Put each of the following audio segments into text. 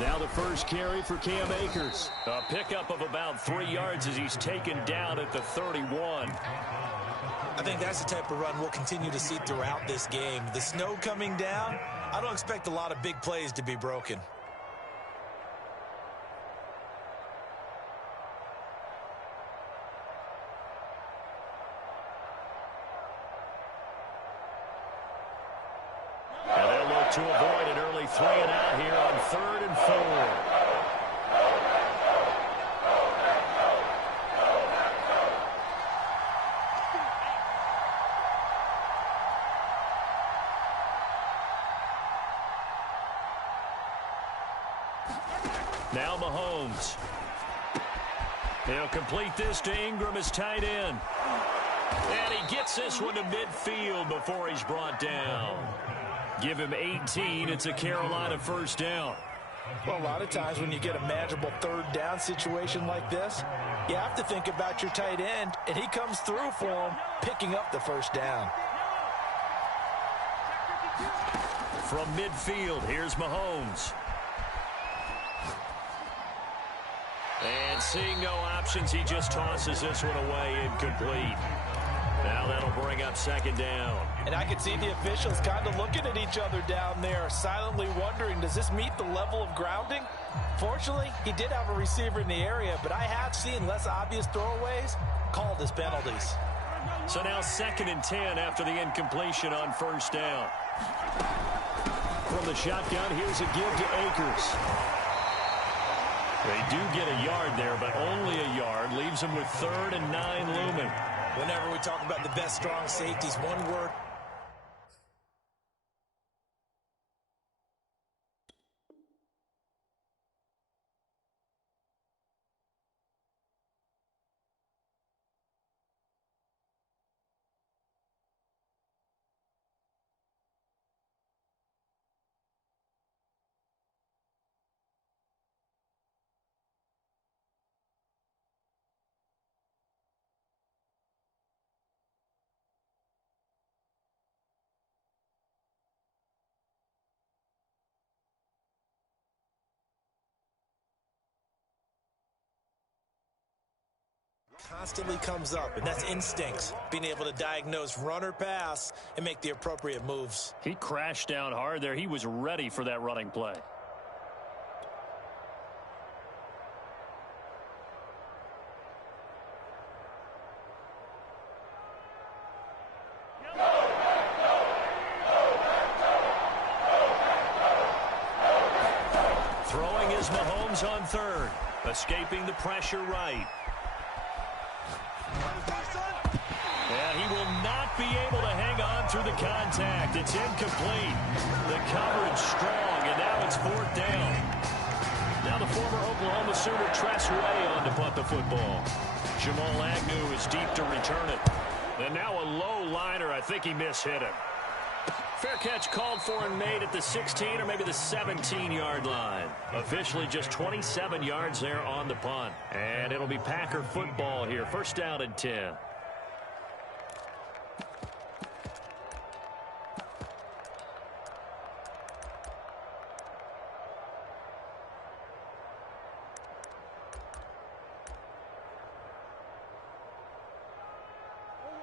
Now the first carry for Cam Akers. A pickup of about 3 yards as he's taken down at the 31. I think that's the type of run we'll continue to see throughout this game. The snow coming down, I don't expect a lot of big plays to be broken. And they'll look to avoid an early 3-and-out here on 3rd and 4. Now Mahomes. He'll complete this to Ingram as tight end. And he gets this one to midfield before he's brought down. Give him 18. It's a Carolina first down. Well, a lot of times when you get a manageable 3rd down situation like this, you have to think about your tight end, and he comes through for him, picking up the first down. From midfield, here's Mahomes. And seeing no options, he just tosses this one away incomplete. Now that'll bring up 2nd down. And I can see the officials kind of looking at each other down there, silently wondering, does this meet the level of grounding? Fortunately, he did have a receiver in the area, but I have seen less obvious throwaways called as penalties. So now 2nd and 10 after the incompletion on 1st down. From the shotgun, here's a give to Akers. They do get a yard there, but only a yard. Leaves them with 3rd and 9 looming. Whenever we talk about the best strong safeties, one word. Constantly comes up, and that's instincts. Being able to diagnose run or pass and make the appropriate moves. He crashed down hard there. He was ready for that running play. Throwing is Mahomes on 3rd. Escaping the pressure right. And he will not be able to hang on through the contact. It's incomplete. The coverage strong, and now it's 4th down. Now the former Oklahoma Sooner Tress Way on to punt the football. Jamal Agnew is deep to return it. And now a low liner. I think he mishit it. Fair catch called for and made at the 16 or maybe the 17-yard line. Officially just 27 yards there on the punt. And it'll be Packer football here. 1st down and 10.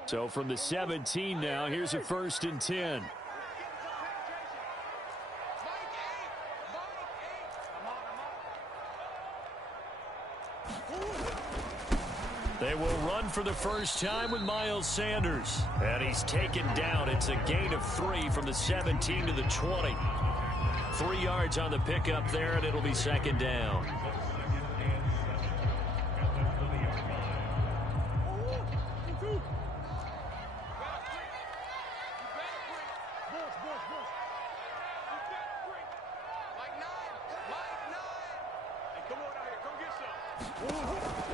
So from the 17 now, here's a 1st and 10. They will run for the first time with Miles Sanders. And he's taken down. It's a gain of 3 from the 17 to the 20. 3 yards on the pickup there, and it'll be 2nd down.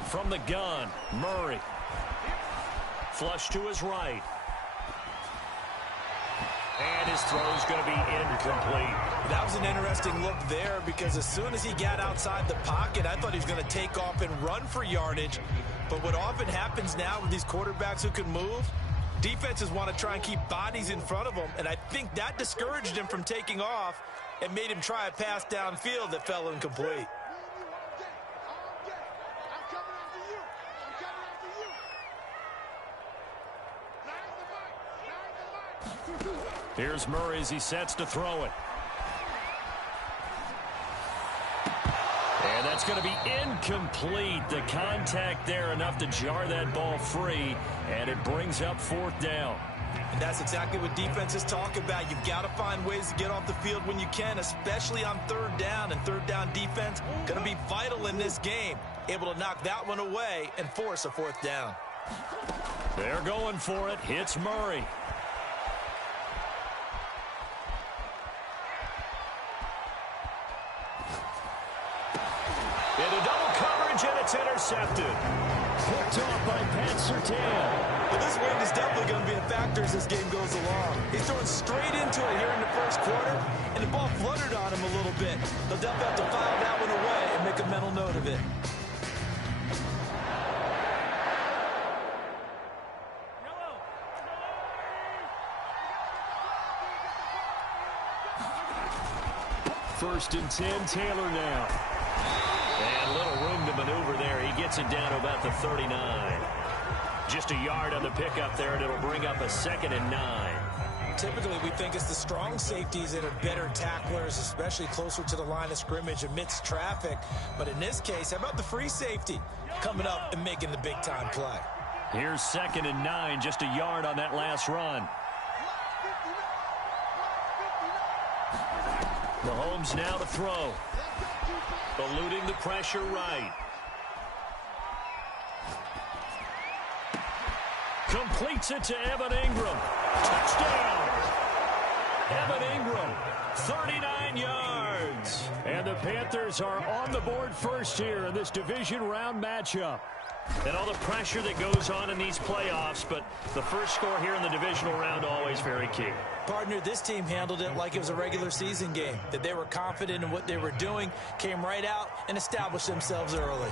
From the gun, Murray. Flush to his right. And his throw's going to be incomplete. That was an interesting look there because as soon as he got outside the pocket, I thought he was going to take off and run for yardage. But what often happens now with these quarterbacks who can move, defenses want to try and keep bodies in front of them, and I think that discouraged him from taking off, and made him try a pass downfield that fell incomplete. Here's Murray as he sets to throw it. And that's going to be incomplete. The contact there enough to jar that ball free, and it brings up 4th down. And that's exactly what defenses talk about. You've got to find ways to get off the field when you can, especially on 3rd down. And 3rd down defense going to be vital in this game. Able to knock that one away and force a 4th down. They're going for it. Hits Murray. Into double coverage, and it's intercepted. Picked off by Pat Surtain. Well, this wind is definitely going to be a factor as this game goes along. He's throwing straight into it here in the first quarter, and the ball fluttered on him a little bit. They'll definitely have to file that one away and make a mental note of it. First and 10, Taylor now. And little room to maneuver there. He gets it down to about the 39. Just a yard on the pickup there, and it'll bring up a 2nd and 9. Typically, we think it's the strong safeties that are better tacklers, especially closer to the line of scrimmage amidst traffic. But in this case, how about the free safety coming up and making the big-time play? Here's 2nd and 9, just a yard on that last run. Mahomes now to throw. Eluding the pressure right. Completes it to Evan Ingram. Touchdown! Evan Ingram, 39 yards. And the Panthers are on the board first here in this division round matchup. And all the pressure that goes on in these playoffs, but the first score here in the divisional round always very key. Partner, this team handled it like it was a regular season game, that they were confident in what they were doing, came right out and established themselves early.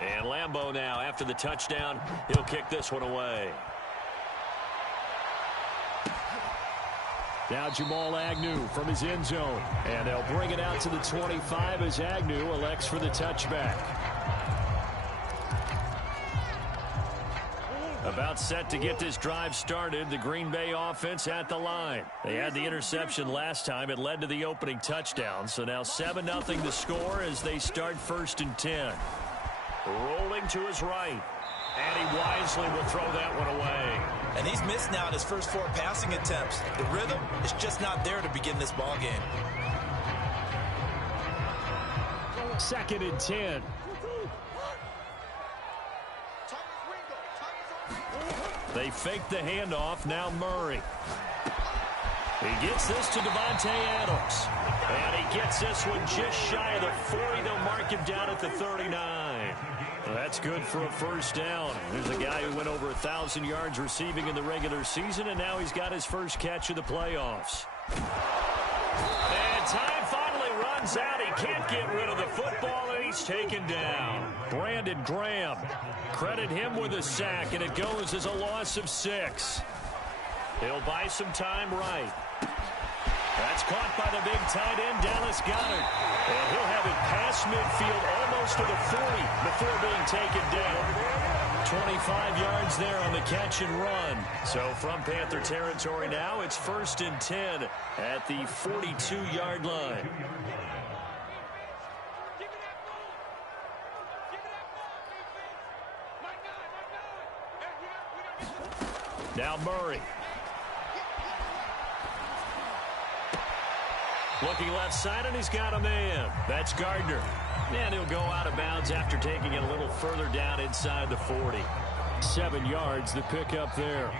And Lambeau now, after the touchdown, he'll kick this one away. Now Jamal Agnew from his end zone. And they'll bring it out to the 25 as Agnew elects for the touchback. About set to get this drive started, the Green Bay offense at the line. They had the interception last time. It led to the opening touchdown. So now 7-0 the score as they start 1st and 10. Rolling to his right. And he wisely will throw that one away. And he's missed now in his first 4 passing attempts. The rhythm is just not there to begin this ball game. 2nd and 10. They fake the handoff. Now Murray. He gets this to Devontae Adams. And he gets this one just shy of the 40. They'll mark him down at the 39. Well, that's good for a first down. There's a guy who went over 1,000 yards receiving in the regular season, and now he's got his first catch of the playoffs. And time finally runs out. He can't get rid of the football, and he's taken down. Brandon Graham. Credit him with a sack, and it goes as a loss of 6. He'll buy some time right. That's caught by the big tight end, Dallas Goedert. And he'll have it past midfield almost to the 40 before being taken down. 25 yards there on the catch and run. So from Panther territory now, it's 1st and 10 at the 42-yard line. Now Murray. Looking left side, and he's got a man. That's Gardner. And he'll go out of bounds after taking it a little further down inside the 40. 7 yards, the pickup there.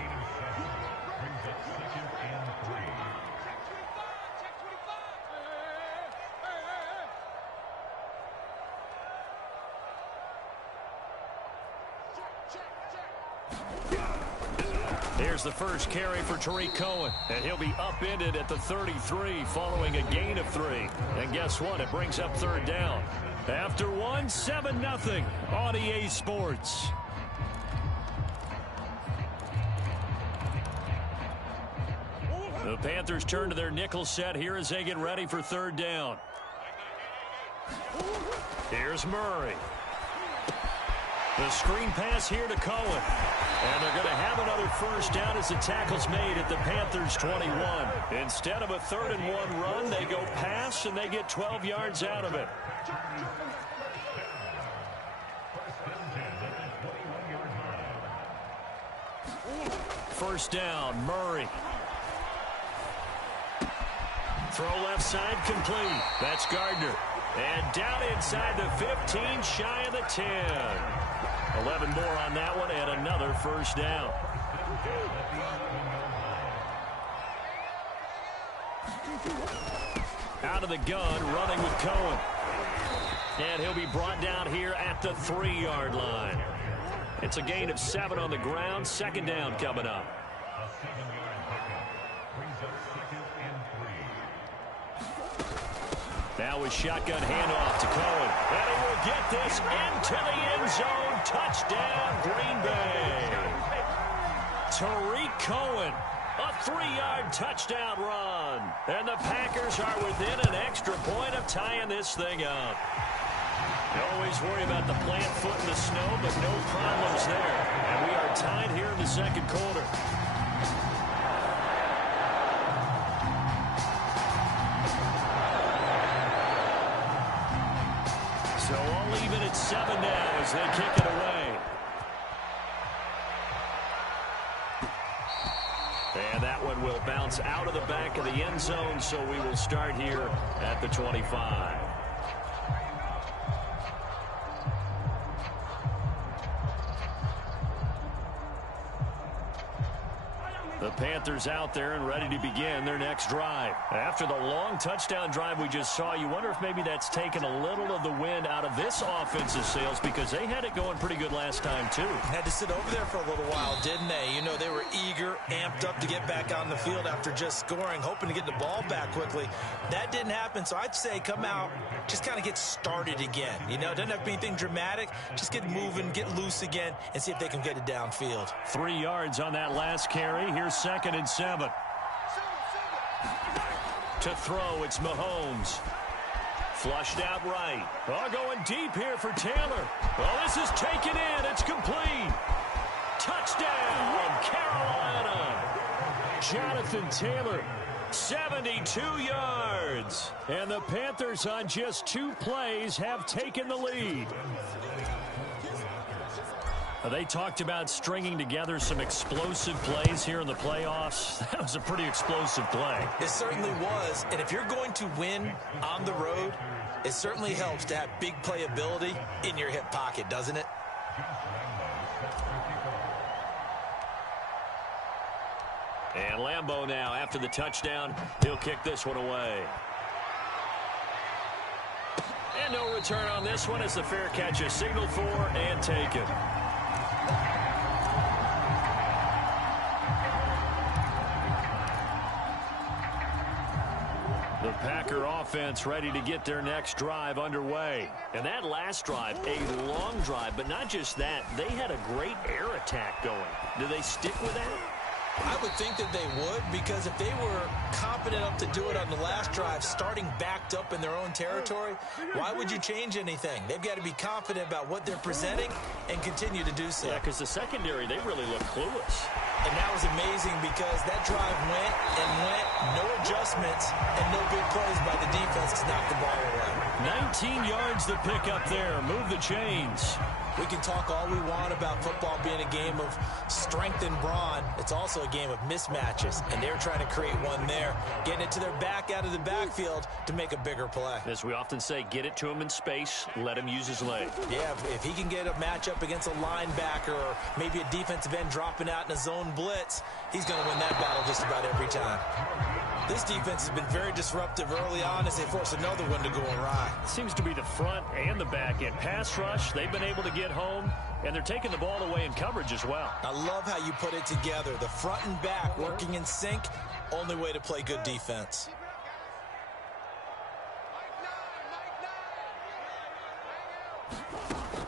Here's the first carry for Tariq Cohen, and he'll be upended at the 33 following a gain of 3. And guess what? It brings up 3rd down. After 1, 7-0 on EA Sports. The Panthers turn to their nickel set here as they get ready for third down. Here's Murray. The screen pass here to Cohen. And they're going to have another first down as the tackle's made at the Panthers' 21. Instead of a 3rd-and-1 run, they go pass, and they get 12 yards out of it. First down, Murray. Throw left side complete. That's Gardner. And down inside the 15, shy of the 10. 11 more on that one and another first down. Out of the gun, running with Cohen. And he'll be brought down here at the 3-yard line. It's a gain of 7 on the ground. Second down coming up. Now with shotgun handoff to Cohen. And he will get this into the end zone. Touchdown, Green Bay. Tariq Cohen, a 3-yard touchdown run. And the Packers are within an extra point of tying this thing up. You always worry about the plant foot in the snow, but no problems there. And we are tied here in the second quarter. So all even at 7 now as they kick it away. And that one will bounce out of the back of the end zone, so we will start here at the 25. The Panthers out there and ready to begin their next drive. After the long touchdown drive we just saw, you wonder if maybe that's taken a little of the wind out of this offensive sails, because they had it going pretty good last time too. Had to sit over there for a little while, didn't they? You know, they were eager, amped up to get back on the field after just scoring, hoping to get the ball back quickly. That didn't happen, so I'd say come out, just kind of get started again. You know, it doesn't have to be anything dramatic. Just get moving, get loose again, and see if they can get it downfield. 3 yards on that last carry. Here's 2nd and 7. To throw, it's Mahomes. Flushed out right. Oh, going deep here for Taylor. Well, this is taken in. It's complete. Touchdown, Carolina. Jonathan Taylor, 72 yards. And the Panthers on just 2 plays have taken the lead. They talked about stringing together some explosive plays here in the playoffs. That was a pretty explosive play. It certainly was. And if you're going to win on the road, it certainly helps to have big playability in your hip pocket, doesn't it? And Lambeau now, after the touchdown, he'll kick this one away. And no return on this one as the fair catch is signaled for and taken. The Packer offense ready to get their next drive underway. And that last drive, a long drive, but not just that. They had a great air attack going. Do they stick with that? I would think that they would, because if they were confident enough to do it on the last drive, starting backed up in their own territory, why would you change anything? They've got to be confident about what they're presenting and continue to do so. Yeah, because the secondary, they really look clueless. And that was amazing because that drive went and went, no adjustments, and no big plays by the defense to knock the ball away. 19 yards to pick up there. Move the chains. We can talk all we want about football being a game of strength and brawn. It's also a game of mismatches, and they're trying to create one there, getting it to their back out of the backfield to make a bigger play. As we often say, get it to him in space, let him use his leg. Yeah, if he can get a matchup against a linebacker or maybe a defensive end dropping out in a zone blitz, he's going to win that battle just about every time. This defense has been very disruptive early on as they force another one to go awry. Seems to be the front and the back end. Pass rush, they've been able to get home, and they're taking the ball away in coverage as well. I love how you put it together. The front and back working in sync, only way to play good defense.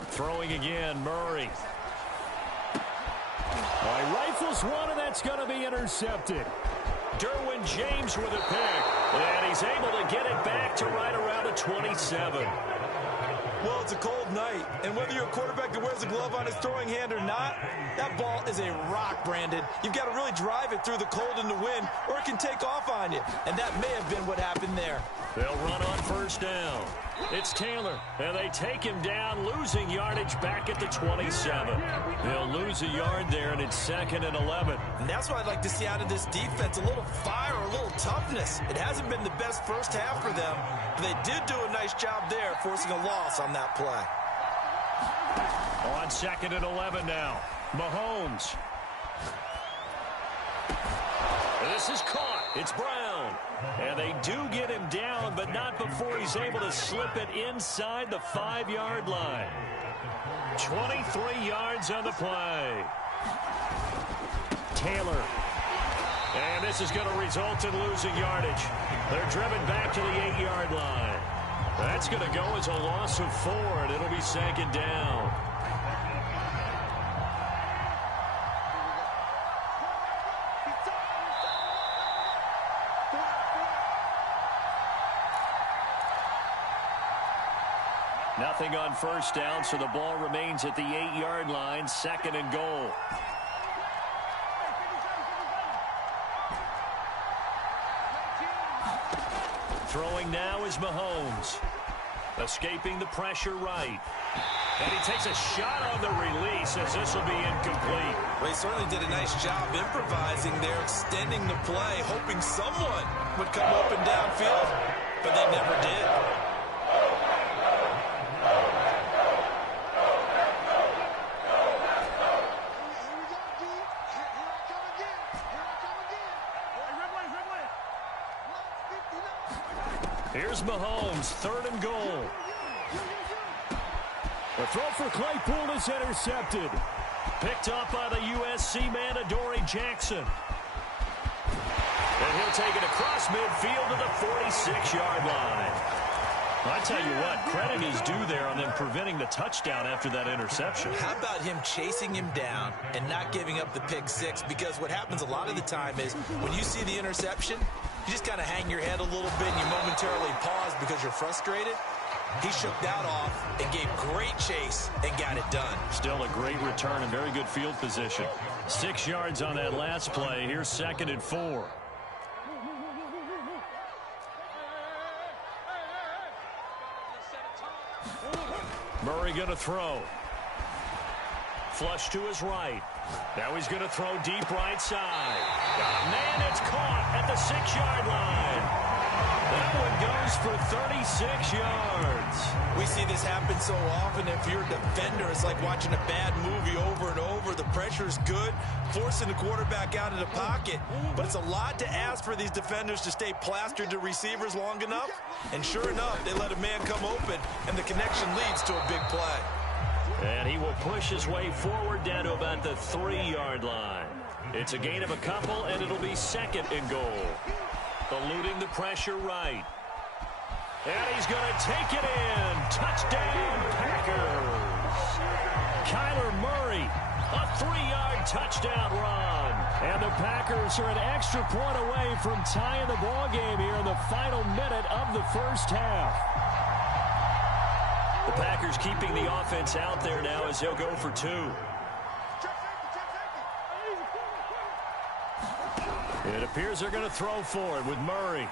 Throwing again, Murray. Rifles one, and that's going to be intercepted. Derwin James with a pick. And he's able to get it back to right around the 27. Well, it's a cold night, and whether you're a quarterback that wears a glove on his throwing hand or not, that ball is a rock, Brandon. You've got to really drive it through the cold and the wind, or it can take off on you, and that may have been what happened there. They'll run on first down. It's Taylor, and they take him down, losing yardage back at the 27. They'll lose a yard there, and it's 2nd and 11. And that's what I'd like to see out of this defense, a little fire, a little toughness. It hasn't been the best first half for them, but they did do a nice job there, forcing a loss on that play. On 2nd and 11 now, Mahomes. This is caught. It's Brown. And they do get him down, but not before he's able to slip it inside the 5-yard line. 23 yards on the play. Taylor. And this is going to result in losing yardage. They're driven back to the 8-yard line. That's going to go as a loss of 4, and it'll be 2nd down. Nothing on first down, so the ball remains at the 8-yard line, 2nd and goal. Throwing now is Mahomes. Escaping the pressure right. And he takes a shot on the release as this will be incomplete. Well, he certainly did a nice job improvising there, extending the play, hoping someone would come open downfield, but they never did. Here's Mahomes, 3rd and goal. The throw for Claypool is intercepted. Picked up by the USC man, Adoree Jackson. And he'll take it across midfield to the 46-yard line. I tell you what, credit is due there on them preventing the touchdown after that interception. How about him chasing him down and not giving up the pick 6? Because what happens a lot of the time is when you see the interception, you just kind of hang your head a little bit and you momentarily pause because you're frustrated. He shook that off and gave great chase and got it done. Still a great return and very good field position. 6 yards on that last play. Here's 2nd and 4. Murray going to throw. Flush to his right. Now he's going to throw deep right side. Man, it's caught at the 6-yard line. That one goes for 36 yards. We see this happen so often. If you're a defender, it's like watching a bad movie over and over. The pressure's good, forcing the quarterback out of the pocket. But it's a lot to ask for these defenders to stay plastered to receivers long enough. And sure enough, they let a man come open, and the connection leads to a big play. And he will push his way forward down to about the 3-yard line. It's a gain of a couple, and it'll be 2nd and goal. Eluding the pressure right. And he's going to take it in. Touchdown, Packers. Kyler Murray, a 3-yard touchdown run. And the Packers are an extra point away from tying the ball game here in the final minute of the first half. The Packers keeping the offense out there now as they'll go for 2. It appears they're going to throw for it with Murray.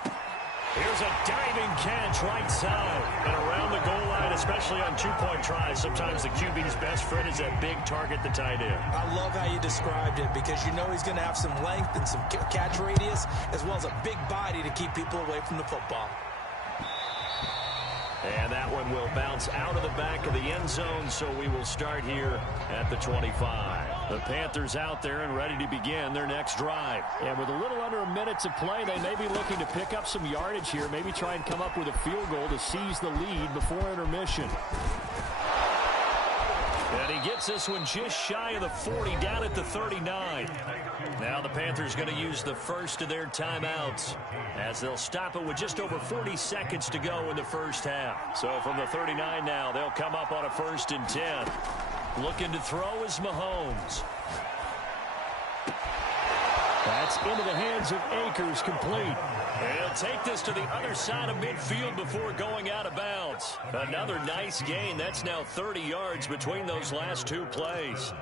Here's a diving catch right side. And around the goal line, especially on 2-point tries, sometimes the QB's best friend is that big target, the tight end. I love how you described it because you know he's going to have some length and some catch radius as well as a big body to keep people away from the football. And that one will bounce out of the back of the end zone, so we will start here at the 25. The Panthers out there and ready to begin their next drive. And with a little under a minute to play, they may be looking to pick up some yardage here, maybe try and come up with a field goal to seize the lead before intermission. And he gets this one just shy of the 40, down at the 39. Now the Panthers going to use the first of their timeouts as they'll stop it with just over 40 seconds to go in the first half. So from the 39 now, they'll come up on a 1st and 10. Looking to throw is Mahomes. That's into the hands of Akers, complete. And he'll take this to the other side of midfield before going out of bounds. Another nice gain. That's now 30 yards between those last two plays.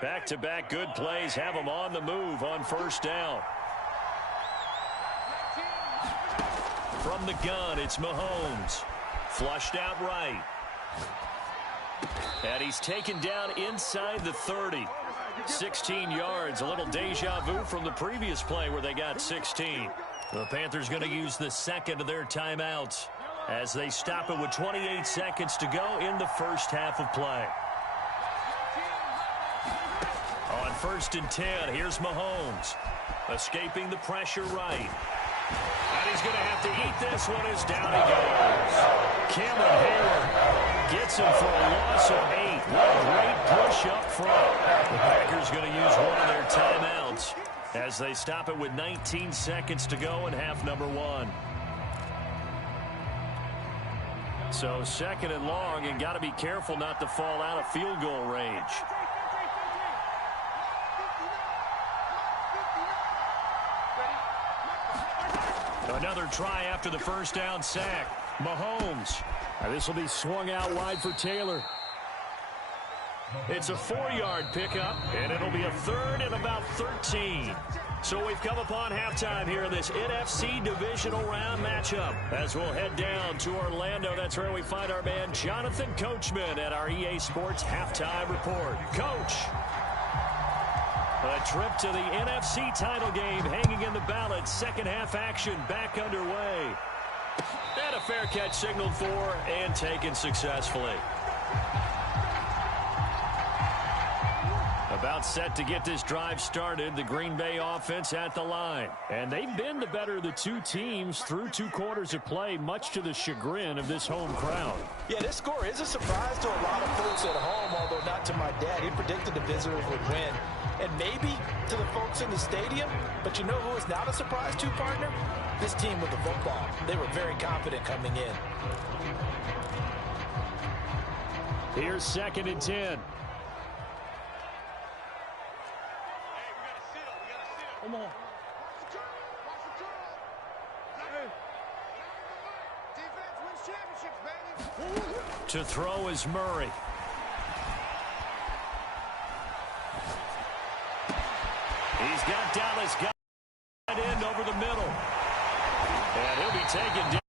Back-to-back good plays have them on the move on first down. From the gun, it's Mahomes. Flushed out right. And he's taken down inside the 30. 16 yards, a little deja vu from the previous play where they got 16. The Panthers going to use the second of their timeouts as they stop it with 28 seconds to go in the first half of play. On 1st and 10, here's Mahomes. Escaping the pressure right. And he's going to have to eat this one as down he goes. Cameron Hayward gets him for a loss of 8. What a great push up front. The Packers going to use one of their timeouts as they stop it with 19 seconds to go in half number 1. So 2nd and long, and got to be careful not to fall out of field goal range. Another try after the first down sack. Mahomes. This will be swung out wide for Taylor. It's a 4-yard pickup, and it'll be a 3rd and about 13. So we've come upon halftime here in this NFC divisional round matchup. As we'll head down to Orlando, that's where we find our man Jonathan Coachman at our EA Sports Halftime Report. Coach. A trip to the NFC title game hanging in the balance. Second half action back underway. And a fair catch signaled for and taken successfully. About set to get this drive started. The Green Bay offense at the line. And they've been the better of the two teams through 2 quarters of play, much to the chagrin of this home crowd. Yeah, this score is a surprise to a lot of folks at home, although not to my dad. He predicted the visitors would win. And maybe to the folks in the stadium, but you know who is not a surprise to, partner? This team with the football. They were very confident coming in. Here's 2nd and 10. Come on. To throw is Murray. He's got Dallas got end over the middle. And he'll be taken down.